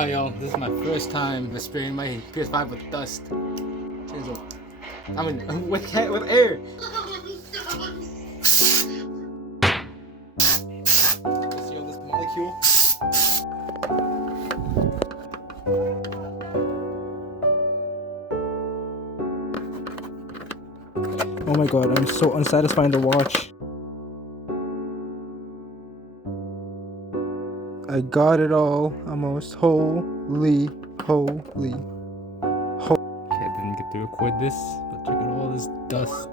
Hi y'all, this is my first time spraying my PS5 with dust. I mean, with air. See all this molecule? Oh my god, I'm so unsatisfying to watch. I got it all, almost. Holy. Okay, I didn't get to record this, but check out all this dust.